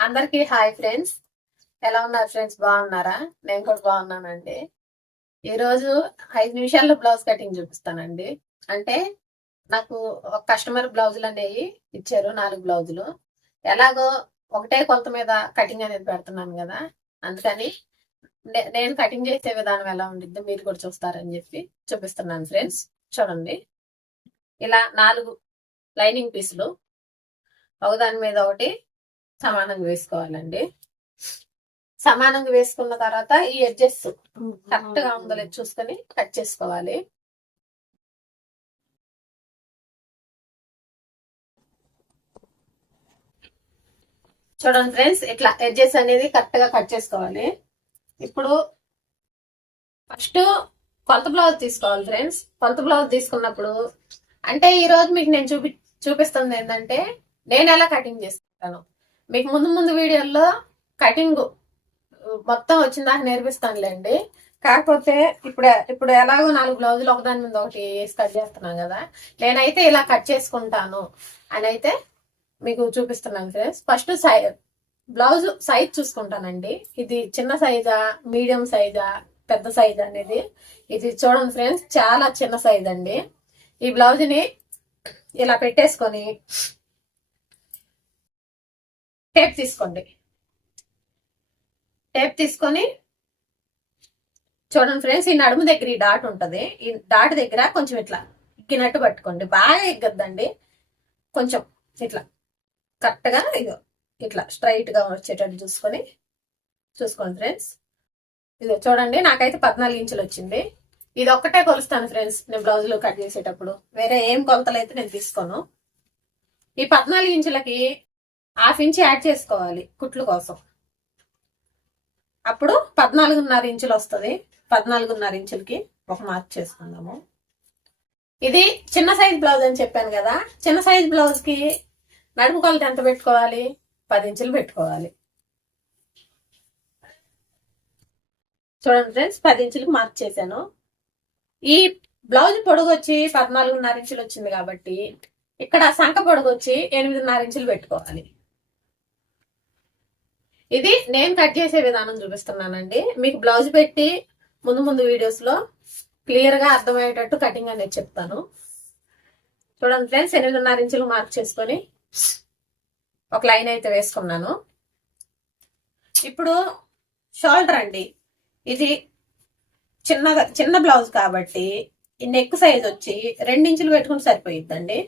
అందరికీ hi friends. ఎలా ఉన్నారు ఫ్రెండ్స్? బాగున్నారా? నేను కూడా బాగున్నానండి. ఈరోజు ఐదు నిమిషాల్లో బ్లౌజ్ కటింగ్ చూపిస్తానండి. అంటే నాకు ఒక కస్టమర్ బ్లౌజులు అనేవి ఇచ్చారు నాలుగు బ్లౌజులు. ఎలాగో ఒకటే కొలత మీద కటింగ్ అనేది పెడుతున్నాను కదా. అందుకని నేను కటింగ్ చేసే విధానం ఎలా ఉండిద్దో మీరు కూడా చూస్తారని చెప్పి చూపిస్తున్నాను ఫ్రెండ్స్. చూడండి. ఇలా నాలుగు లైనింగ్ పీసులు. ఒకదాని మీద ఒకటి సమానంగా వేసుకోవాలండి. సమానంగా వేసుకున్న తర్వాత ఈ ఎడ్జెస్ కరెక్ట్గా ఉందో లేదు చూసుకొని కట్ చేసుకోవాలి. చూడండి ఫ్రెండ్స్ ఇట్లా ఎడ్జెస్ అనేది కరెక్ట్గా కట్ చేసుకోవాలి. ఇప్పుడు ఫస్ట్ కొలత బ్లౌజ్ తీసుకోవాలి ఫ్రెండ్స్. కొలత బ్లౌజ్ తీసుకున్నప్పుడు అంటే ఈ రోజు మీకు నేను చూపి చూపిస్తుంది ఏంటంటే నేను ఎలా కటింగ్ చేసుకుంటాను? మీకు ముందు ముందు వీడియోల్లో కటింగ్ మొత్తం వచ్చిన దాకా నేర్పిస్తానులేండి. కాకపోతే ఇప్పుడు ఇప్పుడు ఎలాగో నాలుగు బ్లౌజులు ఒకదాని మీద ఒకటి వేసి కట్ చేస్తున్నాను కదా. నేనైతే ఇలా కట్ చేసుకుంటాను అని అయితే మీకు చూపిస్తున్నాను ఫ్రెండ్స్ ఫస్ట్ సై బ్లౌజ్ సైజ్ చూసుకుంటానండి. ఇది చిన్న సైజా మీడియం సైజా పెద్ద సైజ్ అనేది. ఇది చూడండి ఫ్రెండ్స్ చాలా చిన్న సైజ్ అండి. ఈ బ్లౌజ్ని ఇలా పెట్టేసుకొని టేప్ తీసుకోండి. టేప్ తీసుకొని చూడండి ఫ్రెండ్స్ ఈ నడుము దగ్గర ఈ డాట్ ఉంటుంది. ఈ డాట్ దగ్గర కొంచెం ఇట్లా ఎగ్గినట్టు పట్టుకోండి. బాగా ఎగ్గద్దండి. కొంచెం ఇట్లా కరెక్ట్గా ఇదో ఇట్లా స్ట్రైట్గా వచ్చేటట్టు చూసుకొని చూసుకోండి ఫ్రెండ్స్. ఇదో చూడండి నాకైతే పద్నాలుగు ఇంచులు వచ్చింది. ఇది ఒక్కటే కొలుస్తాను ఫ్రెండ్స్ నేను బ్లౌజ్లో కట్ చేసేటప్పుడు. వేరే ఏం కొలతలు అయితే నేను తీసుకోను. ఈ పద్నాలుగు ఇంచులకి హాఫ్ ఇంచ్ యాడ్ చేసుకోవాలి కుట్లు కోసం. అప్పుడు పద్నాలుగున్నర ఇంచులు వస్తుంది. పద్నాలుగున్నర ఇంచులకి ఒక మార్క్ చేసుకుందాము. ఇది చిన్న సైజ్ బ్లౌజ్ అని చెప్పాను కదా. చిన్న సైజ్ బ్లౌజ్కి నడుము కొలత ఎంత పెట్టుకోవాలి? పది ఇంచులు పెట్టుకోవాలి. చూడండి ఫ్రెండ్స్ పది ఇంచులకు మార్క్ చేశాను. ఈ బ్లౌజ్ పొడుగు వచ్చి పద్నాలుగున్నర ఇంచులు వచ్చింది కాబట్టి ఇక్కడ సంఖ పొడుగు వచ్చి ఎనిమిదిన్నర ఇంచులు పెట్టుకోవాలి. ఇది నేను కట్ చేసే విధానం చూపిస్తున్నానండి. మీకు బ్లౌజ్ పెట్టి ముందు ముందు వీడియోస్లో క్లియర్గా అర్థమయ్యేటట్టు కటింగ్ అనేది చెప్తాను. చూడండి ఫ్రెండ్స్ ఎనిమిదిన్నర ఇంచులు మార్క్ చేసుకొని ఒక లైన్ అయితే వేసుకున్నాను. ఇప్పుడు షోల్డర్ అండి. ఇది చిన్న చిన్న బ్లౌజ్ కాబట్టి ఈ నెక్ సైజ్ వచ్చి రెండించులు పెట్టుకుని సరిపోయిద్దండి.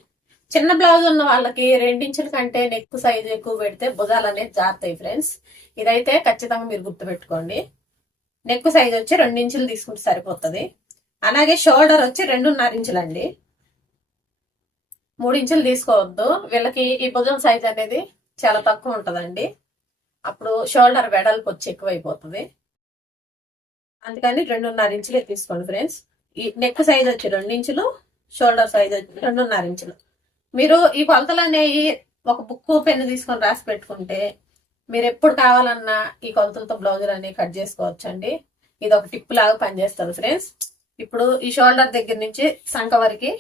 చిన్న బ్లౌజ్ ఉన్న వాళ్ళకి రెండించుల కంటే నెక్ సైజ్ ఎక్కువ పెడితే భుజాలు అనేది జారుతాయి ఫ్రెండ్స్ ఇదైతే ఖచ్చితంగా మీరు గుర్తుపెట్టుకోండి. నెక్ సైజ్ వచ్చి రెండించులు తీసుకుంటే సరిపోతుంది. అలాగే షోల్డర్ వచ్చి రెండున్నర ఇంచులు అండి మూడు ఇంచులు తీసుకోవద్దు. వీళ్ళకి ఈ భుజం సైజ్ అనేది చాలా తక్కువ ఉంటుందండి. అప్పుడు షోల్డర్ వెడల్పు వచ్చి ఎక్కువైపోతుంది. అందుకని రెండున్నర ఇంచులే తీసుకోండి ఫ్రెండ్స్ ఈ నెక్ సైజ్ వచ్చి రెండు ఇంచులు షోల్డర్ సైజ్ వచ్చి రెండున్నర ఇంచులు. మీరు ఈ కొలతలు అనేవి ఒక బుక్ పెన్ను తీసుకొని రాసి పెట్టుకుంటే మీరు ఎప్పుడు కావాలన్నా ఈ కొలతలతో బ్లౌజులు అనేవి కట్ చేసుకోవచ్చు అండి ఇది ఒక టిప్ లాగా పనిచేస్తుంది ఫ్రెండ్స్. ఇప్పుడు ఈ షోల్డర్ దగ్గర నుంచి సంఖ వరకు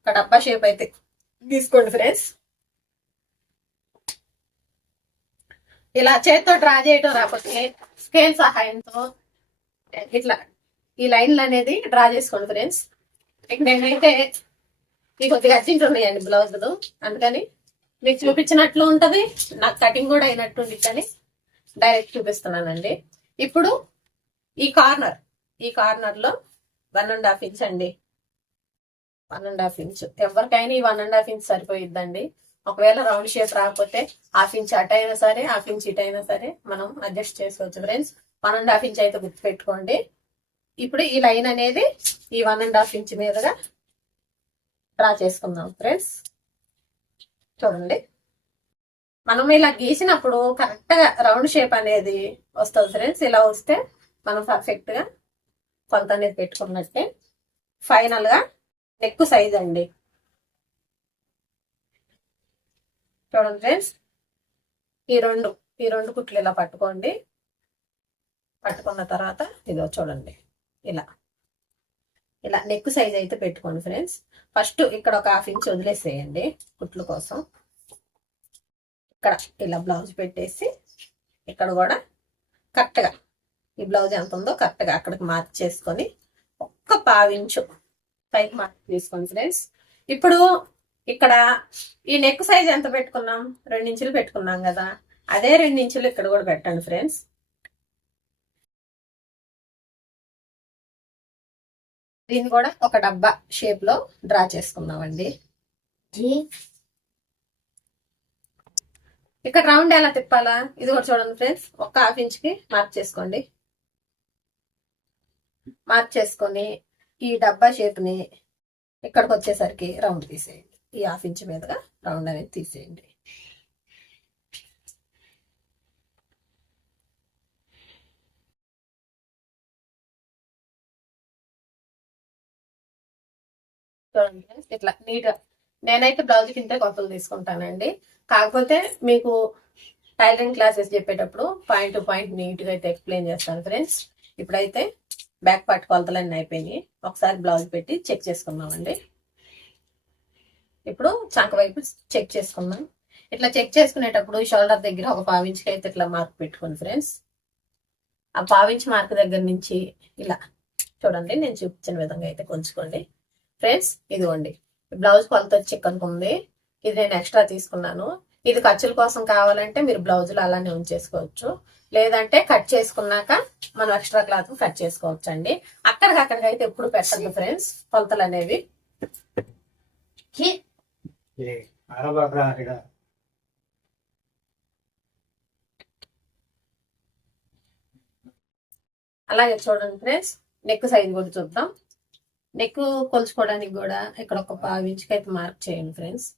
ఒక డబ్బా షేప్ అయితే తీసుకోండి ఫ్రెండ్స్. ఇలా చేత్తో డ్రా చేయటం రాకపోతే స్కేల్ సహాయంతో ఇట్లా ఈ లైన్లు అనేది డ్రా చేసుకోండి ఫ్రెండ్స్. నేనైతే మీకు కొద్దిగా అర్జెంట్ ఉన్నాయండి బ్లౌజులు. అందుకని మీకు చూపించినట్లు ఉంటది. నాకు కటింగ్ కూడా అయినట్టు కానీ డైరెక్ట్ చూపిస్తున్నానండి. ఇప్పుడు ఈ కార్నర్ ఈ కార్నర్లో వన్ అండ్ హాఫ్ ఇంచ్ అండి. One and half inch. ఎవరికైనా ఈ వన్ అండ్ హాఫ్ ఇంచ్ సరిపోయిద్దండి. ఒకవేళ రౌండ్ షేప్ రాకపోతే హాఫ్ ఇంచ్ అటు అయినా సరే హాఫ్ ఇంచ్ ఇటు అయినా సరే మనం అడ్జస్ట్ చేసుకోవచ్చు friends. One and half inch అయితే గుర్తుపెట్టుకోండి. ఇప్పుడు ఈ లైన్ అనేది ఈ వన్ అండ్ హాఫ్ ఇంచ్ మీదుగా డ్రా చేసుకుందాం ఫ్రెండ్స్. చూడండి. మనం ఇలా గీసినప్పుడు కరెక్ట్గా రౌండ్ షేప్ అనేది వస్తుంది ఫ్రెండ్స్. ఇలా వస్తే మనం పర్ఫెక్ట్గా కొంత అనేది పెట్టుకున్నట్టే. ఫైనల్గా నెక్ సైజ్ అండి. చూడండి ఫ్రెండ్స్. ఈ రెండు ఈ రెండు కుట్లు ఇలా పట్టుకోండి. పట్టుకున్న తర్వాత ఇదో చూడండి. ఇలా. ఇలా నెక్ సైజ్ అయితే పెట్టుకోండి ఫ్రెండ్స్ ఫస్ట్ ఇక్కడ ఒక హాఫ్ ఇంచ్ వదిలేసేయండి కుట్లు కోసం. ఇక్కడ ఇలా బ్లౌజ్ పెట్టేసి ఇక్కడ కూడా కరెక్ట్గా ఈ బ్లౌజ్ ఎంత ఉందో కరెక్ట్గా అక్కడికి మార్క్ చేసుకొని ఒక్క పావించు పైకి మార్క్ తీసుకోండి ఫ్రెండ్స్ ఇప్పుడు ఇక్కడ ఈ నెక్ సైజ్ ఎంత పెట్టుకున్నాం? రెండు ఇంచులు పెట్టుకున్నాం కదా. అదే రెండు ఇంచులు ఇక్కడ కూడా పెట్టండి ఫ్రెండ్స్ దీన్ని కూడా ఒక డబ్బా షేప్లో డ్రా చేసుకుందామండి. ఇక్కడ రౌండ్ ఎలా తిప్పాలా? ఇది కూడా చూడండి ఫ్రెండ్స్. ఒక హాఫ్ ఇంచ్కి మార్క్ చేసుకోండి. మార్క్ చేసుకొని ఈ డబ్బా షేప్ని ఇక్కడికి వచ్చేసరికి రౌండ్ తీసేయండి. ఈ హాఫ్ ఇంచ్ మీదుగా రౌండ్ అనేది తీసేయండి. చూడండి friends, ఇట్లా నీట్ నేనైతే బ్లౌజ్ కింద కొలతలు తీసుకుంటానండి. కాకపోతే మీకు టైలరింగ్ క్లాసెస్ చెప్పేటప్పుడు పాయింట్ టు పాయింట్ నీట్గా అయితే ఎక్స్ప్లెయిన్ చేస్తాను ఫ్రెండ్స్. ఇప్పుడైతే బ్యాక్ పార్ట్ కొలతలన్నీ అయిపోయినాయి. ఒకసారి బ్లౌజ్ పెట్టి చెక్ చేసుకుందామండి. ఇప్పుడు చంక వైపు చెక్ చేసుకుందాం. ఇట్లా చెక్ చేసుకునేటప్పుడు షోల్డర్ దగ్గర ఒక పావించికి అయితే ఇట్లా మార్క్ పెట్టుకోండి ఫ్రెండ్స్. ఆ పావించి మార్క్ దగ్గర నుంచి ఇలా చూడండి నేను చూపించిన విధంగా అయితే కొంచుకోండి. ఫ్రెండ్స్ ఇదిగోండి. బ్లౌజ్ కొలత వచ్చి ఉంది. ఇది నేను ఎక్స్ట్రా తీసుకున్నాను. ఇది ఖర్చుల కోసం కావాలంటే మీరు బ్లౌజులు అలానే ఉంచేసుకోవచ్చు. లేదంటే కట్ చేసుకున్నాక మనం ఎక్స్ట్రా క్లాత్ కట్ చేసుకోవచ్చు అండి అక్కడికక్కడికి అయితే ఎప్పుడు పెట్టద్దు ఫ్రెండ్స్ కొలతలు అనేవి. అలాగే చూడండి ఫ్రెండ్స్ నెక్ సైజ్ కూడా చూద్దాం. నెక్ కొలుచుకోవడానికి కూడా ఇక్కడ ఒక పావు ఇంచుకి అయితే మార్క్ చేయండి ఫ్రెండ్స్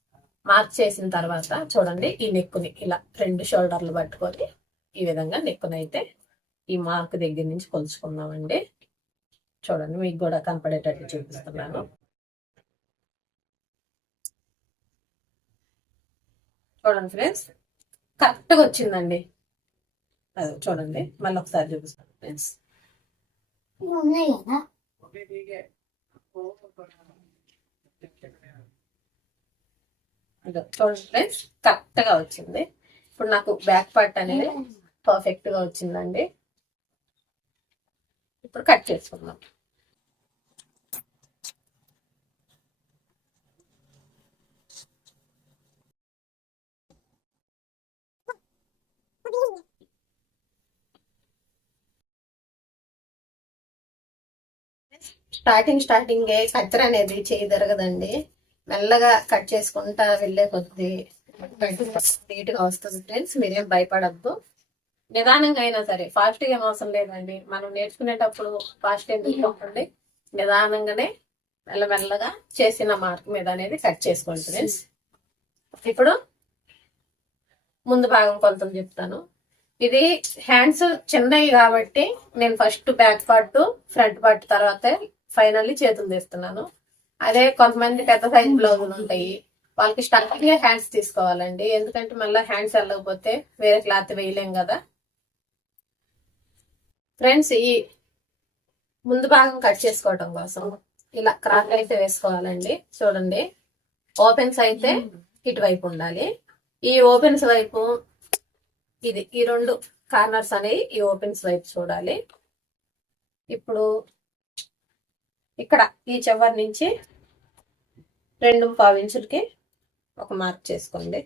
మార్క్ చేసిన తర్వాత చూడండి ఈ నెక్కుని ఇలా రెండు షోల్డర్లు పట్టుకొని ఈ విధంగా నెక్కుని అయితే ఈ మార్క్ దగ్గర నుంచి కొలుచుకుందామండి. చూడండి మీకు కూడా కనపడేటట్టు చూపిస్తున్నాను. చూడండి ఫ్రెండ్స్ కరెక్ట్గా వచ్చిందండి. అది చూడండి మళ్ళీ ఒకసారి చూపిస్తాను ఫ్రెండ్స్ చూడండి ఫ్రెండ్స్ కరెక్ట్గా వచ్చింది. ఇప్పుడు నాకు బ్యాక్ పార్ట్ అనేది పర్ఫెక్ట్గా వచ్చిందండి. ఇప్పుడు కట్ చేసుకుందాం. స్టార్టింగ్ స్టార్టింగ్ కత్తెర అనేది చేయి తిరగదండి మెల్లగా కట్ చేసుకుంటా వెళ్ళే కొద్ది నీట్గా వస్తుంది ఫ్రెండ్స్ మీరేం భయపడద్దు. నిదానంగా అయినా సరే ఫాస్ట్గా ఏం అవసరం లేదండి. మనం నేర్చుకునేటప్పుడు ఫాస్ట్ ఏం ఉంటుంది నిదానంగానే మెల్లమెల్లగా చేసిన మార్క్ మీద అనేది కట్ చేసుకోండి ఫ్రెండ్స్. ఇప్పుడు ముందు భాగం కొంత చెప్తాను. ఇది హ్యాండ్స్ చిన్నవి కాబట్టి నేను first back part front part తర్వాత ఫైనల్లీ చేతులు తీస్తున్నాను. అదే కొంతమంది పెద్ద సైజ్ బ్లౌజులు ఉంటాయి. వాళ్ళకి స్టార్టింగ్ హ్యాండ్స్ తీసుకోవాలండి. ఎందుకంటే మళ్ళీ హ్యాండ్స్ వెళ్ళకపోతే వేరే క్లాత్ వేయలేం కదా. ఫ్రెండ్స్ ఈ ముందు భాగం కట్ చేసుకోవడం కోసం ఇలా క్రాక్ అయితే వేసుకోవాలండి. చూడండి. ఓపెన్స్ అయితే ఇటువైపు ఉండాలి. ఈ ఓపెన్స్ వైపు ఇది ఈ రెండు కార్నర్స్ అనేవి ఈ ఓపెన్స్ వైపు చూడాలి. ఇప్పుడు ఇక్కడ ఈ చివరి నుంచి రెండు పావు ఇంచులకి ఒక మార్క్ చేసుకోండి.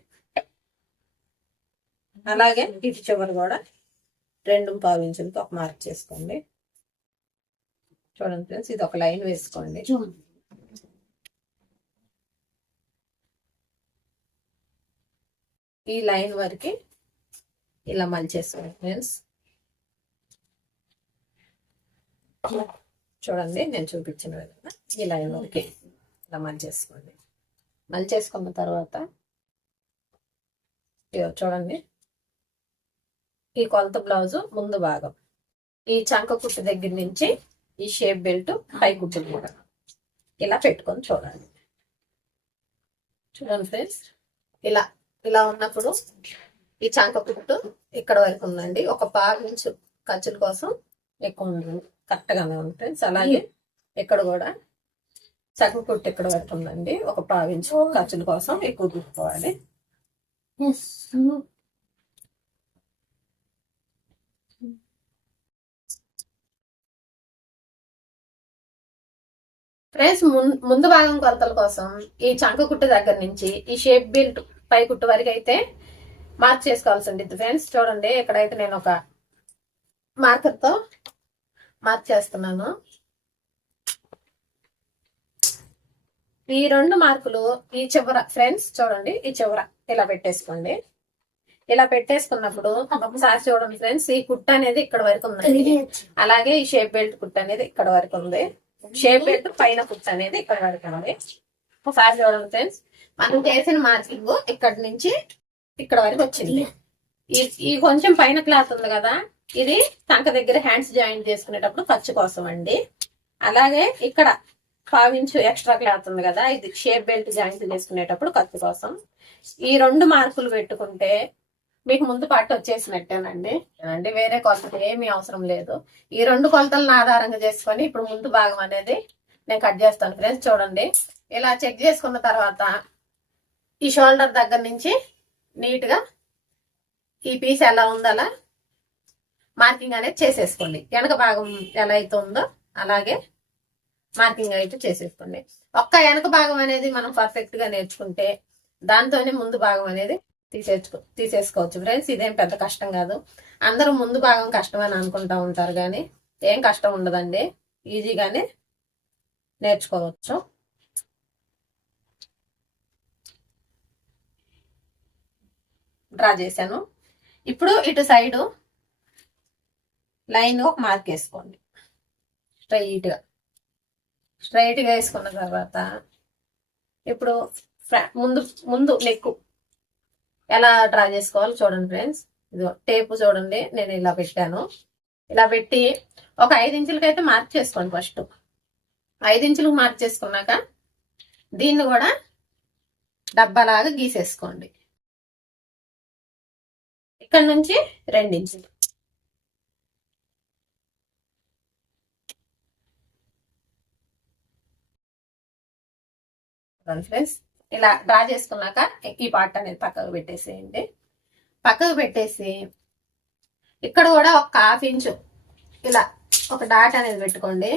అలాగే ఇటు చివరి కూడా రెండు పావు ఇంచులకి ఒక మార్క్ చేసుకోండి. చూడండి ఫ్రెండ్స్ ఇది ఒక లైన్ వేసుకోండి. ఈ లైన్ వరకు ఇలా మలిచేసుకోండి ఫ్రెండ్స్ చూడండి నేను చూపించిన విధంగా ఈ లైన్ ఇలా మలిచేసుకోండి మలిచేసుకున్న తర్వాత చూడండి ఈ కొలత బ్లౌజు ముందు భాగం. ఈ చంక కుట్టు దగ్గర నుంచి ఈ షేప్ బెల్ట్ పై కుట్టులు కూడా ఇలా పెట్టుకొని చూడండి. చూడండి ఫ్రెండ్స్ ఇలా ఇలా ఉన్నప్పుడు ఈ చంక కుట్టు ఇక్కడ వరకు ఉందండి. ఒక పావు నుంచి ఖర్చుల కోసం ఎక్కువ ఉంది కరెక్ట్ ఉంటుంది అలాగే ఇక్కడ కూడా చంక కుట్టు ఇక్కడ వరకు ఉందండి. ఒక పావు ఖర్చుల కోసం ఎక్కువ కుట్టుకోవాలి ఫ్రెండ్స్ ముందు ముందు భాగం కొలతల కోసం ఈ చంక కుట్టు దగ్గర నుంచి ఈ షేప్ బిల్ట్ పై కుట్టు వరకు అయితే మార్క్ చేసుకోవాల్సి ఉంటుంది ఫ్రెండ్స్. చూడండి ఇక్కడైతే నేను ఒక మార్కర్ మార్చేస్తున్నాను. ఈ రెండు మార్కులు ఈ చివర ఫ్రెండ్స్ చూడండి ఈ చివర ఇలా పెట్టేసుకోండి. ఇలా పెట్టేసుకున్నప్పుడు ఒకసారి చూడండి ఫ్రెండ్స్ ఈ కుట్ట అనేది ఇక్కడ వరకు ఉంది. అలాగే ఈ షేప్ బెల్ట్ కుట్ట అనేది ఇక్కడ వరకు ఉంది. షేప్ బెల్ట్ పైన కుట్ట అనేది ఇక్కడ వరకు ఉంది. ఒకసారి చూడండి ఫ్రెండ్స్ మనం చేసిన మార్కింగ్ ఇక్కడ నుంచి ఇక్కడ వరకు వచ్చింది. ఈ కొంచెం పైన క్లాత్ ఉంది కదా ఇది టంక దగ్గర హ్యాండ్స్ జాయింట్ చేసుకునేటప్పుడు ఖర్చు కోసం అండి. అలాగే ఇక్కడ పావించు ఎక్స్ట్రా క్లాత్ ఉంది కదా ఇది షేప్ బెల్ట్ జాయింట్ చేసుకునేటప్పుడు ఖర్చు కోసం. ఈ రెండు మార్కులు పెట్టుకుంటే మీకు ముందు పాటు వచ్చేసినట్టేనండి. అండి వేరే కొలతలు ఏమీ అవసరం లేదు. ఈ రెండు కొలతలను ఆధారంగా చేసుకొని ఇప్పుడు ముందు భాగం అనేది నేను కట్ చేస్తాను ఫ్రెండ్స్ చూడండి. ఇలా చెక్ చేసుకున్న తర్వాత ఈ షోల్డర్ దగ్గర నుంచి నీట్గా ఈ పీస్ ఎలా ఉందలా మార్కింగ్ అనేది చేసేసుకోండి. వెనక భాగం ఎలా అయితే ఉందో అలాగే మార్కింగ్ అయితే చేసేసుకోండి. ఒక్క వెనక భాగం అనేది మనం పర్ఫెక్ట్గా నేర్చుకుంటే దాంతోనే ముందు భాగం అనేది తీసేసుకో తీసేసుకోవచ్చు. ఫ్రెండ్స్ ఇదేం పెద్ద కష్టం కాదు. అందరూ ముందు భాగం కష్టం అని అనుకుంటా ఉంటారు కానీ ఏం కష్టం ఉండదండి. ఈజీగానే నేర్చుకోవచ్చు. డ్రా చేశాను. ఇప్పుడు ఇటు సైడు లైన్ ఒక మార్క్ వేసుకోండి. స్ట్రైట్గా స్ట్రైట్గా వేసుకున్న తర్వాత ఇప్పుడు ముందు ముందు నెక్కు ఎలా డ్రా చేసుకోవాలో చూడండి ఫ్రెండ్స్. ఇది టేపు చూడండి నేను ఇలా పెట్టాను. ఇలా పెట్టి ఒక ఐదు ఇంచులకి అయితే మార్క్ చేసుకోండి ఫస్ట్. ఐదు ఇంచులకు మార్క్ చేసుకున్నాక దీన్ని కూడా డబ్బాలాగా గీసేసుకోండి. ఇక్కడ నుంచి రెండు ఇంచులు. ఫ్రెండ్స్ ఇలా డ్రా చేసుకున్నాక ఈ పార్ట్ అనేది పక్కకు పెట్టేసేయండి. పక్కకు పెట్టేసి ఇక్కడ కూడా ఒక హాఫ్ ఇంచు ఇలా ఒక డాట్ అనేది పెట్టుకోండి.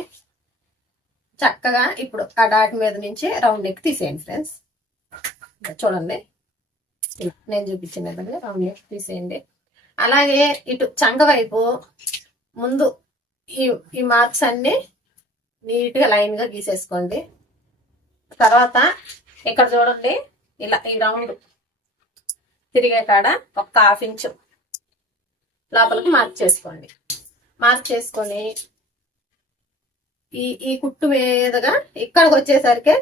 చక్కగా ఇప్పుడు ఆ డాట్ మీద నుంచి రౌండ్ నెక్ తీసేయండి ఫ్రెండ్స్ చూడండి. నేను చూపించిన విధంగా రౌండ్ నెక్ తీసేయండి. అలాగే ఇటు చంక వైపు ముందు ఈ ఈ మార్క్స్ అన్ని నీట్గా లైన్గా గీసేసుకోండి. తర్వాత ఇక్కడ చూడండి ఇలా ఈ రౌండ్ తిరిగే కాడ ఒక హాఫ్ ఇంచు లోపలికి మార్క్ చేసుకోండి. మార్క్ చేసుకొని ఈ ఈ కుట్టు మీదుగా ఇక్కడికి వచ్చేసరికి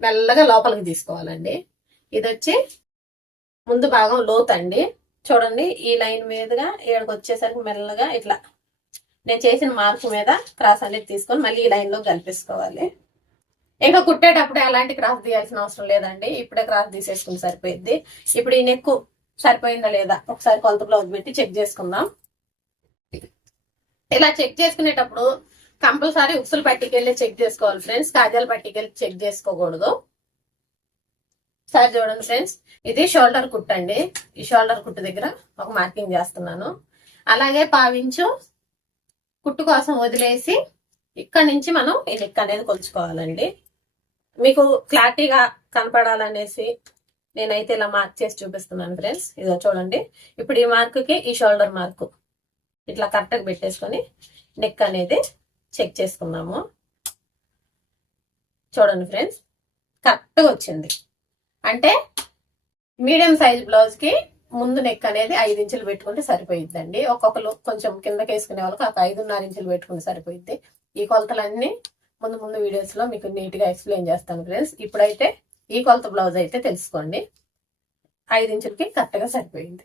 మెల్లగా లోపలికి తీసుకోవాలండి. ఇది వచ్చి ముందు భాగం లోత్ అండి. చూడండి ఈ లైన్ మీదుగా ఇక్కడికి వచ్చేసరికి మెల్లగా ఇట్లా నేను చేసిన మార్క్ మీద క్రాస్ అనేది తీసుకొని మళ్ళీ ఈ లైన్లో కలిపేసుకోవాలి. ఇంకా కుట్టేటప్పుడు ఎలాంటి క్రాస్ తీయాల్సిన అవసరం లేదండి. ఇప్పుడే క్రాస్ తీసేసుకుని సరిపోయింది ఇప్పుడు ఈ నెక్ సరిపోయిందా లేదా? ఒకసారి కొలత బ్లౌజ్ పెట్టి చెక్ చేసుకుందాం. ఇలా చెక్ చేసుకునేటప్పుడు కంపల్సరీ ఉక్సులు పట్టికెళ్ళి చెక్ చేసుకోవాలి ఫ్రెండ్స్. కాజాలు పట్టికెళ్ళి చెక్ చేసుకోకూడదు. సరే చూడండి ఫ్రెండ్స్. ఇది షోల్డర్ కుట్ అండి. ఈ షోల్డర్ కుట్టు దగ్గర ఒక మార్కింగ్ చేస్తున్నాను. అలాగే పావించు కుట్టు కోసం వదిలేసి ఇక్కడ నుంచి మనం ఈ నెక్ అనేది కొలుచుకోవాలండి. మీకు క్లారిటీగా కనపడాలనేసి నేనైతే ఇలా మార్క్ చేసి చూపిస్తున్నాను ఫ్రెండ్స్ ఇదో చూడండి. ఇప్పుడు ఈ మార్కుకి ఈ షోల్డర్ మార్కు ఇట్లా కరెక్ట్గా పెట్టేసుకొని నెక్ అనేది చెక్ చేసుకున్నాము చూడండి ఫ్రెండ్స్ కరెక్ట్గా వచ్చింది. అంటే మీడియం సైజ్ బ్లౌజ్కి ముందు నెక్ అనేది ఐదు ఇంచులు పెట్టుకుంటే సరిపోయిద్దండి. ఒక్కొక్కరు కొంచెం కిందకి వేసుకునే వాళ్ళకి ఒక ఐదున్నర ఇంచులు పెట్టుకుంటే సరిపోయిద్ది. ఈ కొలతలన్నీ ముందు ముందు వీడియోస్లో మీకు నీట్గా ఎక్స్ప్లెయిన్ చేస్తాను ఫ్రెండ్స్ ఇప్పుడైతే ఈ కొలత బ్లౌజ్ అయితే తెలుసుకోండి. ఐదు ఇంచులకి కరెక్ట్గా సరిపోయింది.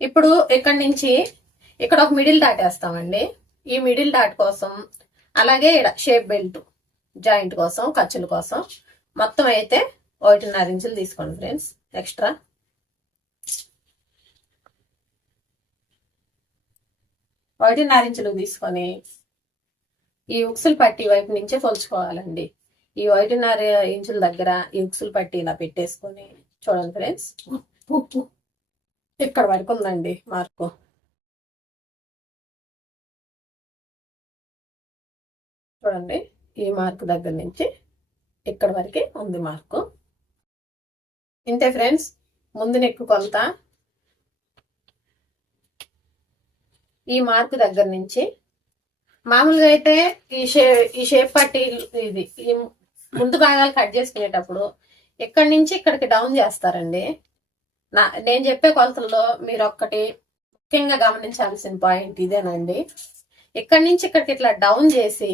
ఇప్పుడు ఇక్కడ నుంచి ఇక్కడ ఒక మిడిల్ డాట్ వేస్తామండి. ఈ మిడిల్ డాట్ కోసం అలాగే షేప్ బెల్ట్ జాయింట్ కోసం ఖర్చుల కోసం మొత్తం అయితే ఒకటిన్నర ఇంచులు తీసుకోండి ఫ్రెండ్స్ ఎక్స్ట్రా ఒకటిన్నర ఇంచులు తీసుకొని ఈ ఉక్సులు పట్టి వైపు నుంచే కొలుచుకోవాలండి ఈ ఒకటిన్నర ఇంచుల దగ్గర ఈ ఉక్సులు పట్టి ఇలా పెట్టేసుకొని చూడండి ఫ్రెండ్స్. ఇక్కడ వరకు ఉందండి మార్కు. చూడండి ఈ మార్క్ దగ్గర నుంచి ఇక్కడ వరకే ఉంది మార్కు. ఇంతే ఫ్రెండ్స్ ముందు నెక్కు కొలత ఈ మార్క్ దగ్గర నుంచి మామూలుగా అయితే ఈ షే ఈ షేప్ పట్టి ఇది ఈ ముందు భాగాలు కట్ చేసుకునేటప్పుడు ఇక్కడి నుంచి ఇక్కడికి డౌన్ చేస్తారండి? నా నేను చెప్పే కొలతల్లో మీరు ఒక్కటి ముఖ్యంగా గమనించాల్సిన పాయింట్ ఇదేనండి. ఇక్కడి నుంచి ఇక్కడికి ఇట్లా డౌన్ చేసి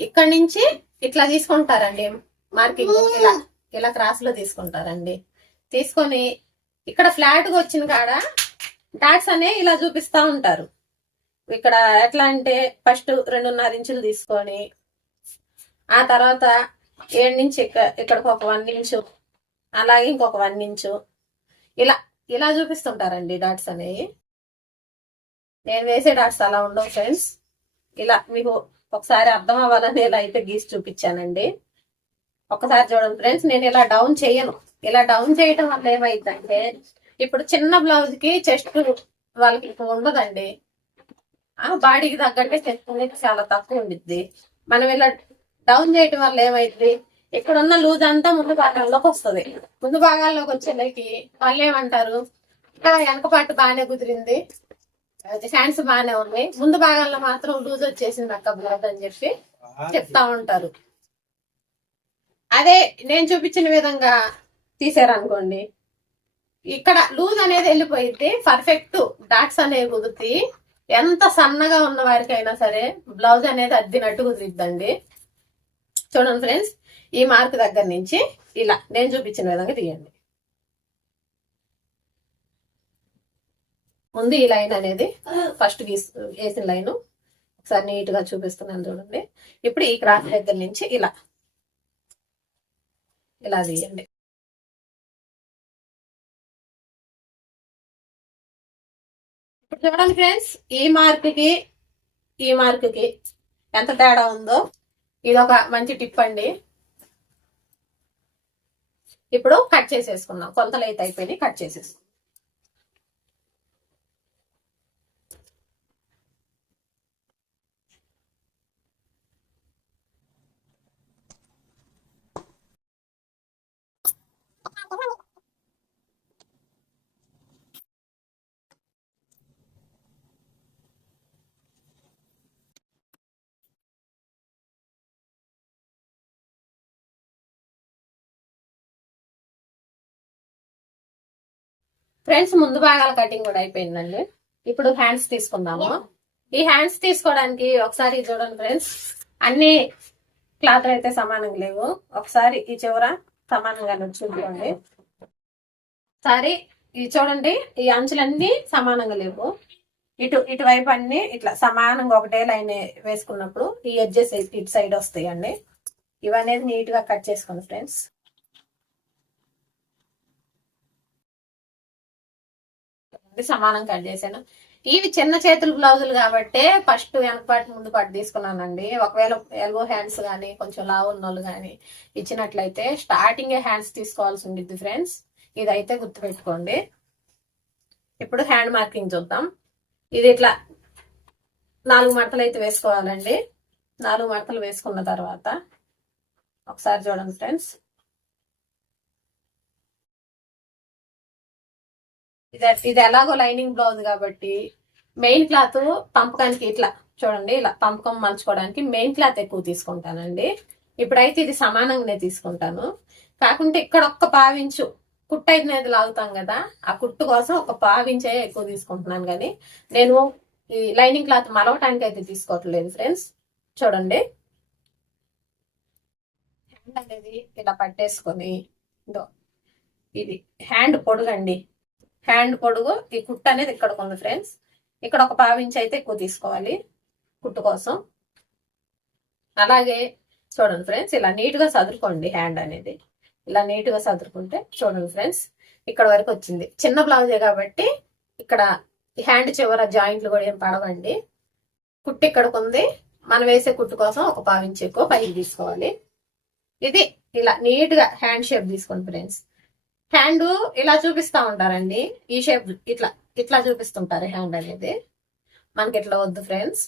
ఇక్కడి నుంచి ఇట్లా తీసుకుంటారండి. మార్కింగ్ ఇలా ఇలా క్రాస్లో తీసుకుంటారండి. తీసుకొని ఇక్కడ ఫ్లాట్గా వచ్చిన కాడ డాట్స్ అనే ఇలా చూపిస్తా ఉంటారు. ఇక్కడ ఎట్లా అంటే ఫస్ట్ రెండున్నర ఇంచులు తీసుకొని ఆ తర్వాత ఏడు నుంచి ఇక్కడ ఇక్కడికి ఒక వన్ ఇంచు అలాగే ఇంకొక వన్ ఇంచు. ఇలా ఇలా చూపిస్తుంటారండి డాట్స్ అనేవి. నేను వేసే డాట్స్ అలా ఉండవు ఫ్రెండ్స్. ఇలా మీకు ఒకసారి అర్థం అవ్వాలని ఇలా అయితే గీసి చూపించానండి. ఒకసారి చూడండి ఫ్రెండ్స్ నేను ఇలా డౌన్ చేయను. ఇలా డౌన్ చేయటం వల్ల ఏమైందంటే ఇప్పుడు చిన్న బ్లౌజ్కి చెస్ట్ వాళ్ళకి ఇప్పుడు ఉండదండి. బాడీకి తగ్గట్టే అనేది చాలా తక్కువ ఉండిద్ది. మనం ఇలా డౌన్ చేయటం వల్ల ఏమైంది ఇక్కడ ఉన్న లూజ్ అంతా ముందు భాగాల్లోకి వస్తుంది. ముందు భాగాల్లోకి వచ్చేలకి వాళ్ళు ఏమంటారు? "ఆ, వెనక పాటు బాగానే కుదిరింది. హ్యాండ్స్ బాగానే ఉన్నాయి ముందు భాగాల్లో మాత్రం లూజ్ వచ్చేసింది అక్క బ్లౌజ్ అని చెప్పి చెప్తా ఉంటారు. అదే నేను చూపించిన విధంగా తీసారనుకోండి. ఇక్కడ లూజ్ అనేది వెళ్ళిపోయింది పర్ఫెక్ట్ డాట్స్ అనేవి కుదురుతాయి ఎంత సన్నగా ఉన్న వారికైనా సరే బ్లౌజ్ అనేది అద్దినట్టు కుదిరిద్దండి చూడండి ఫ్రెండ్స్ ఈ మార్క్ దగ్గర నుంచి ఇలా నేను చూపించిన విధంగా తీయండి. ముందు ఈ లైన్ అనేది ఫస్ట్ వేసిన లైన్. ఒకసారి నీట్గా చూపిస్తున్నాను చూడండి. ఇప్పుడు ఈ క్రాస్ దగ్గర నుంచి ఇలా ఇలా తీయండి. ఇప్పుడు చూడండి ఫ్రెండ్స్ ఈ మార్క్కి ఈ మార్క్కి ఎంత తేడా ఉందో. ఇది ఒక మంచి టిప్ అండి. ఇప్పుడు కట్ చేసేసుకుందాం. కొంతలు అయితే అయిపోయినాయి కట్ చేసేసుకుందాం. ఫ్రెండ్స్ ముందు భాగాల కటింగ్ కూడా అయిపోయిందండి. ఇప్పుడు హ్యాండ్స్ తీసుకుందాము. ఈ హ్యాండ్స్ తీసుకోవడానికి ఒకసారి చూడండి ఫ్రెండ్స్ అన్ని క్లాత్ అయితే సమానంగా లేవు. ఒకసారి ఈ చివర సమానంగా చూడండి ఒకసారి ఇది చూడండి ఈ అంచులన్నీ సమానంగా లేవు. ఇటు ఇటువైపు అన్ని ఇట్లా సమానంగా ఒకటే లైన్ వేసుకున్నప్పుడు ఈ ఎడ్జెస్ ఇటు సైడ్ వస్తాయండి. ఇవనేది నీట్గా కట్ చేసుకోండి ఫ్రెండ్స్ సమానం కట్ చేశాను. ఇవి చిన్న చేతులు బ్లౌజులు కాబట్టి ఫస్ట్ వెనకపాటి ముందు పాటు తీసుకున్నానండి. ఒకవేళ ఎల్బో హ్యాండ్స్ కానీ కొంచెం లావు ఉన్న వాళ్ళు కానీ ఇచ్చినట్లయితే స్టార్టింగ్ హ్యాండ్స్ తీసుకోవాల్సి ఉండిద్ది ఫ్రెండ్స్ ఇదైతే గుర్తుపెట్టుకోండి. ఇప్పుడు హ్యాండ్ మార్కింగ్ చూద్దాం. ఇది ఇట్లా నాలుగు మడతలు అయితే వేసుకోవాలండి. నాలుగు మడతలు వేసుకున్న తర్వాత ఒకసారి చూడండి ఫ్రెండ్స్ ఇది ఇది ఎలాగో లైనింగ్ బ్లౌజ్ కాబట్టి మెయిన్ క్లాత్ పంపకానికి ఇట్లా చూడండి ఇలా పంపకం మలుచుకోవడానికి మెయిన్ క్లాత్ ఎక్కువ తీసుకుంటానండి. ఇప్పుడైతే ఇది సమానంగానే తీసుకుంటాను. కాకుంటే ఇక్కడ ఒక్క పావించు కుట్టు అనేది లాగుతాం కదా ఆ కుట్టు కోసం ఒక పావించే ఎక్కువ తీసుకుంటున్నాను కానీ నేను ఈ లైనింగ్ క్లాత్ మలవటానికి అయితే తీసుకోవట్లేదు ఫ్రెండ్స్. చూడండి. హ్యాండ్ అనేది ఇలా పట్టేసుకొని ఇదో ఇది హ్యాండ్ పొడుగండి. హ్యాండ్ పొడుగు ఈ కుట్టు అనేది ఇక్కడికి ఉంది ఫ్రెండ్స్. ఇక్కడ ఒక పావించి అయితే ఎక్కువ తీసుకోవాలి కుట్టు కోసం. అలాగే చూడండి ఫ్రెండ్స్ ఇలా నీట్గా సదురుకోండి హ్యాండ్ అనేది. ఇలా నీట్గా సదురుకుంటే చూడండి ఫ్రెండ్స్ ఇక్కడ వరకు వచ్చింది. చిన్న బ్లౌజే కాబట్టి ఇక్కడ హ్యాండ్ చివర జాయింట్లు కూడా ఏం పడవండి. కుట్టు ఇక్కడికి ఉంది. మనం వేసే కుట్టు కోసం ఒక పావించి ఎక్కువ పైకి తీసుకోవాలి. ఇది ఇలా నీట్గా హ్యాండ్ షేప్ తీసుకోండి ఫ్రెండ్స్. హ్యాండ్ ఇలా చూపిస్తా ఉంటారండి. ఈ షేప్ ఇట్లా ఇట్లా చూపిస్తుంటారు హ్యాండ్ అనేది. మనకి ఇట్లా వద్దు ఫ్రెండ్స్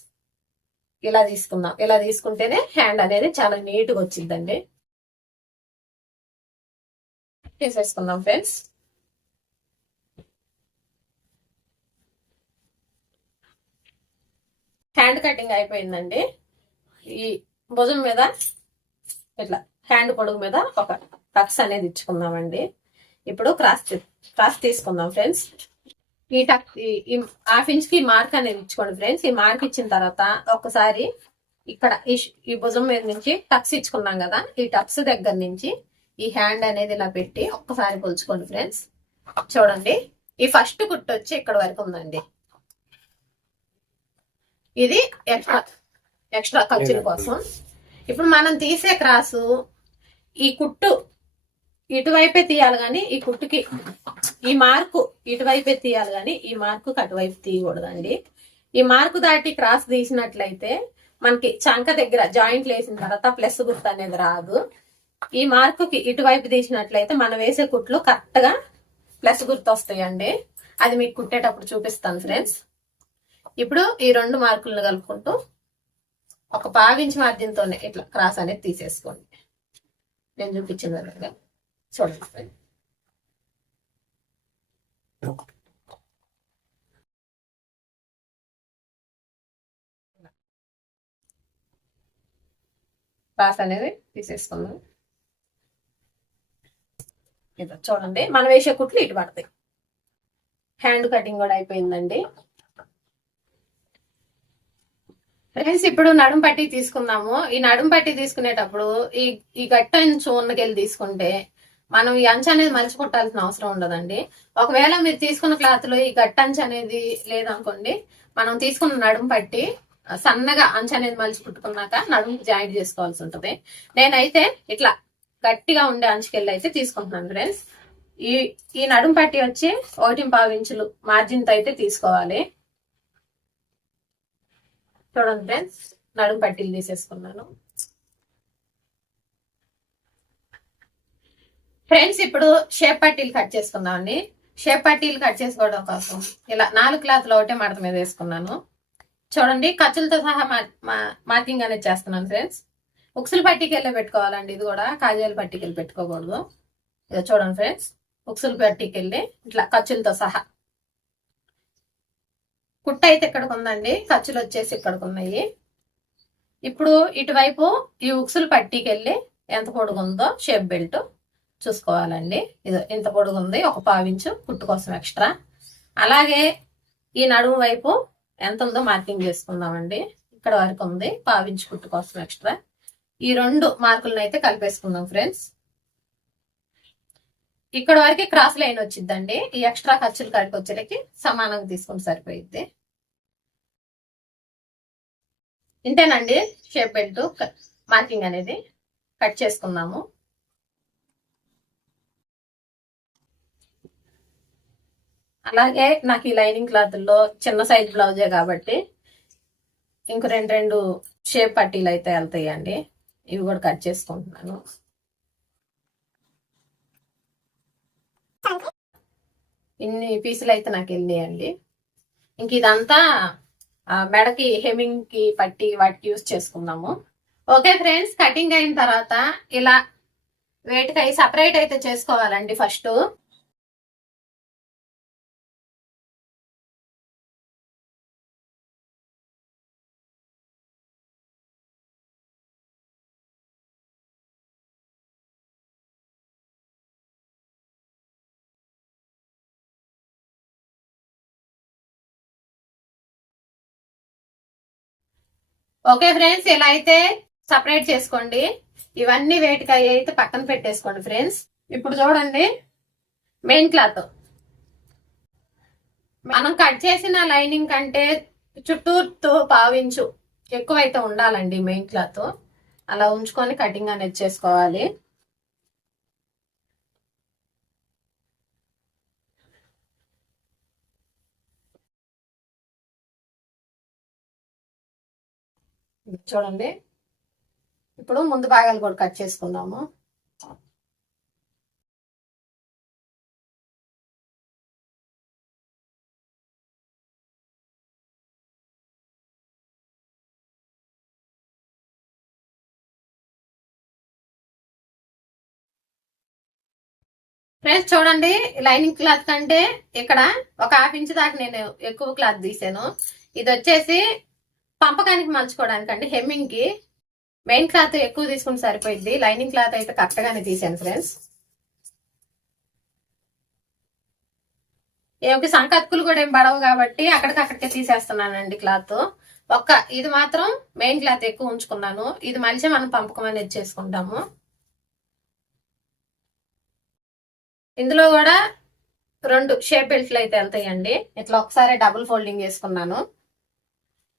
ఇలా తీసుకుందాం. ఇలా తీసుకుంటేనే హ్యాండ్ అనేది చాలా నీట్గా వచ్చిందండి. తీసేసుకుందాం ఫ్రెండ్స్ హ్యాండ్ కటింగ్ అయిపోయిందండి. ఈ భుజం మీద ఇట్లా హ్యాండ్ పొడుగు మీద ఒక టక్స్ అనేది ఇచ్చుకుందామండి. ఇప్పుడు క్రాస్ క్రాస్ తీసుకుందాం ఫ్రెండ్స్. ఈ టక్ ఈ- హాఫ్ ఇంచ్కి మార్క్ అనేది ఇచ్చుకోండి ఫ్రెండ్స్. ఈ మార్క్ ఇచ్చిన తర్వాత ఒకసారి ఇక్కడ ఈ భుజం మీద నుంచి టక్స్ ఇచ్చుకున్నాం కదా ఈ టక్స్ దగ్గర నుంచి ఈ హ్యాండ్ అనేది ఇలా పెట్టి ఒక్కసారి కొలుచుకోండి ఫ్రెండ్స్. చూడండి ఈ ఫస్ట్ కుట్టు వచ్చి ఇక్కడ వరకు ఉందండి. ఇది ఎక్స్ట్రా ఎక్స్ట్రా ఖర్చుల కోసం. ఇప్పుడు మనం తీసే క్రాసు ఈ కుట్టు ఇటువైపే తీయాలి కానీ ఈ కుట్టుకి ఈ మార్కు ఇటువైపే తీయాలి కానీ ఈ మార్కు అటువైపు తీయకూడదండి. ఈ మార్కు దాటి క్రాస్ తీసినట్లయితే మనకి చంక దగ్గర జాయింట్లు వేసిన తర్వాత ప్లస్ గుర్తు అనేది రాదు. ఈ మార్కుకి ఇటువైపు తీసినట్లయితే మనం వేసే కుట్లు కరెక్ట్గా ప్లస్ గుర్తు వస్తాయండి. అది మీకు కుట్టేటప్పుడు చూపిస్తాను ఫ్రెండ్స్. ఇప్పుడు ఈ రెండు మార్కులను కలుపుకుంటూ ఒక పావించి మార్జిన్తోనే ఇట్లా క్రాస్ అనేది తీసేసుకోండి. నేను చూపించిన విధంగా చూడండి friends. అనేది తీసేసుకుందాం. ఇదో చూడండి. మనం వేసే కుట్లు ఇటు పడతాయి. హ్యాండ్ కటింగ్ కూడా అయిపోయిందండి. ఫ్రెండ్స్ ఇప్పుడు నడుం పట్టి తీసుకుందాము. ఈ నడుం పట్టి తీసుకునేటప్పుడు ఈ ఈ గట్టంచు ఉన్నకెళ్ళి తీసుకుంటే మనం ఈ అంచు అనేది మలిచి కుట్టాల్సిన అవసరం ఉండదండి. ఒకవేళ మీరు తీసుకున్న క్లాత్లో ఈ గట్టంచు అనేది లేదనుకోండి మనం తీసుకున్న నడుము పట్టి సన్నగా అంచు అనేది మలిచి కుట్టుకున్నాక నడుము జాయింట్ చేసుకోవాల్సి ఉంటుంది. నేనైతే ఇట్లా గట్టిగా ఉండే అంచుకెళ్ళి అయితే తీసుకుంటున్నాను ఫ్రెండ్స్ ఈ ఈ నడుం పట్టి వచ్చి ఒకటి పావు ఇంచులు మార్జిన్ అయితే తీసుకోవాలి. చూడండి ఫ్రెండ్స్ నడుం పట్టీలు తీసేసుకున్నాను. ఫ్రెండ్స్ ఇప్పుడు షేప్ పట్టీలు కట్ చేసుకుందామండి. షేప్ పట్టీలు కట్ చేసుకోవడం కోసం ఇలా నాలుగు క్లాత్లు ఒకటే మడత మీద వేసుకున్నాను. చూడండి ఖర్చులతో సహా మార్కింగ్ అనేది చేస్తున్నాను ఫ్రెండ్స్. ఉక్సులు పట్టికెళ్ళి పెట్టుకోవాలండి ఇది కూడా కాజాల పట్టికెళ్ళి పెట్టుకోకూడదు. ఇదో చూడండి ఫ్రెండ్స్ ఉక్సులు పట్టికెళ్ళి ఇట్లా ఖర్చులతో సహా. కుట్ట అయితే ఇక్కడికి ఉందండి ఖర్చులు వచ్చేసి ఇక్కడికి ఉన్నాయి. ఇప్పుడు ఇటువైపు ఈ ఉక్సులు పట్టికెళ్ళి ఎంత పొడుగుందో షేప్ బెల్ట్ చూసుకోవాలండి. ఇది ఇంత పొడుగు ఉంది ఒక పావించు కుట్టు కోసం ఎక్స్ట్రా. అలాగే ఈ నడుము వైపు ఎంత ఉందో మార్కింగ్ చేసుకుందామండి. ఇక్కడ వరకు ఉంది పావించు కుట్టు కోసం ఎక్స్ట్రా. ఈ రెండు మార్కులను అయితే కలిపేసుకుందాం ఫ్రెండ్స్. ఇక్కడ వరకు క్రాస్ లైన్ వచ్చిందండి ఈ ఎక్స్ట్రా ఖర్చులు కలిపి వచ్చేటికి సమానంగా తీసుకుని సరిపోయిద్ది. ఇంతేనండి షేప్ బెల్ట్ మార్కింగ్ అనేది కట్ చేసుకుందాము. అలాగే నాకు ఈ లైనింగ్ క్లాత్లో చిన్న సైజ్ బ్లౌజే కాబట్టి ఇంకో రెండు రెండు షేప్ పట్టీలు అయితే వెళ్తాయండి. ఇవి కూడా కట్ చేసుకుంటున్నాను. ఇన్ని పీసులు అయితే నాకు వెళ్ళాయండి. ఇంక ఇదంతా మెడకి హెమింగ్కి పట్టి వాటికి యూస్ చేసుకుందాము. ఓకే ఫ్రెండ్స్ కటింగ్ అయిన తర్వాత ఇలా వేటికై సపరేట్ అయితే చేసుకోవాలండి ఫస్ట్. ఓకే ఫ్రెండ్స్ ఇలా అయితే సపరేట్ చేసుకోండి. ఇవన్నీ వేటికాయ అయితే పక్కన పెట్టేసుకోండి ఫ్రెండ్స్. ఇప్పుడు చూడండి మెయిన్ క్లాత్. మనం కట్ చేసిన లైనింగ్ కంటే చుట్టూతో పావించు ఎక్కువ అయితే ఉండాలండి మెయిన్ క్లాత్. అలా ఉంచుకొని కటింగ్ అనేది చేసుకోవాలి. చూడండి. ఇప్పుడు ముందు భాగాలు కూడా కట్ చేసుకుందాము. ఫ్రెండ్స్ చూడండి లైనింగ్ క్లాత్ కంటే ఇక్కడ ఒక హాఫ్ ఇంచ్ దాకా నేను ఎక్కువ క్లాత్ తీసాను. ఇది వచ్చేసి పంపకానికి మలుచుకోవడానికి అండి హెమ్మింగ్కి మెయిన్ క్లాత్ ఎక్కువ తీసుకుని సరిపోయింది లైనింగ్ క్లాత్ అయితే కరెక్ట్ గానే తీసాను ఫ్రెండ్స్. ఏమిటి సంకత్కులు కూడా ఏం పడవు కాబట్టి అక్కడికక్కడికే తీసేస్తున్నానండి క్లాత్. ఒక్క ఇది మాత్రం మెయిన్ క్లాత్ ఎక్కువ ఉంచుకున్నాను. ఇది మలిచి మనం పంపకం అనేది చేసుకుంటాము. ఇందులో కూడా రెండు షేప్ బెల్ట్లు అయితే వెళ్తాయండి. ఇట్లా ఒకసారి డబుల్ ఫోల్డింగ్ వేసుకున్నాను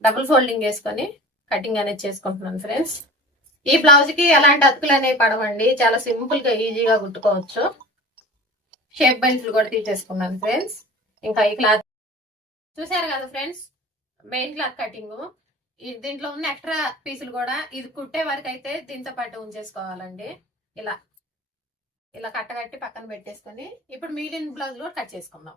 డబుల్ ఫోల్డింగ్ వేసుకొని కటింగ్ అనేది చేసుకుంటున్నాను ఫ్రెండ్స్. ఈ బ్లౌజ్కి ఎలాంటి అతుకులు అనేవి పడవండి. చాలా సింపుల్గా ఈజీగా కుట్టుకోవచ్చు. షేప్ బెల్ట్లు కూడా తీసేసుకున్నాను ఫ్రెండ్స్. ఇంకా ఈ క్లాత్ చూసారు కదా ఫ్రెండ్స్? మెయిన్ క్లాత్ కటింగ్ దీంట్లో ఉన్న ఎక్స్ట్రా పీసులు కూడా ఇది కుట్టే వరకు అయితే దీంతో పాటు ఉంచేసుకోవాలండి. ఇలా ఇలా కట్టగట్టి పక్కన పెట్టేసుకొని ఇప్పుడు మిగిలిన బ్లౌజ్ కూడా కట్ చేసుకుందాం.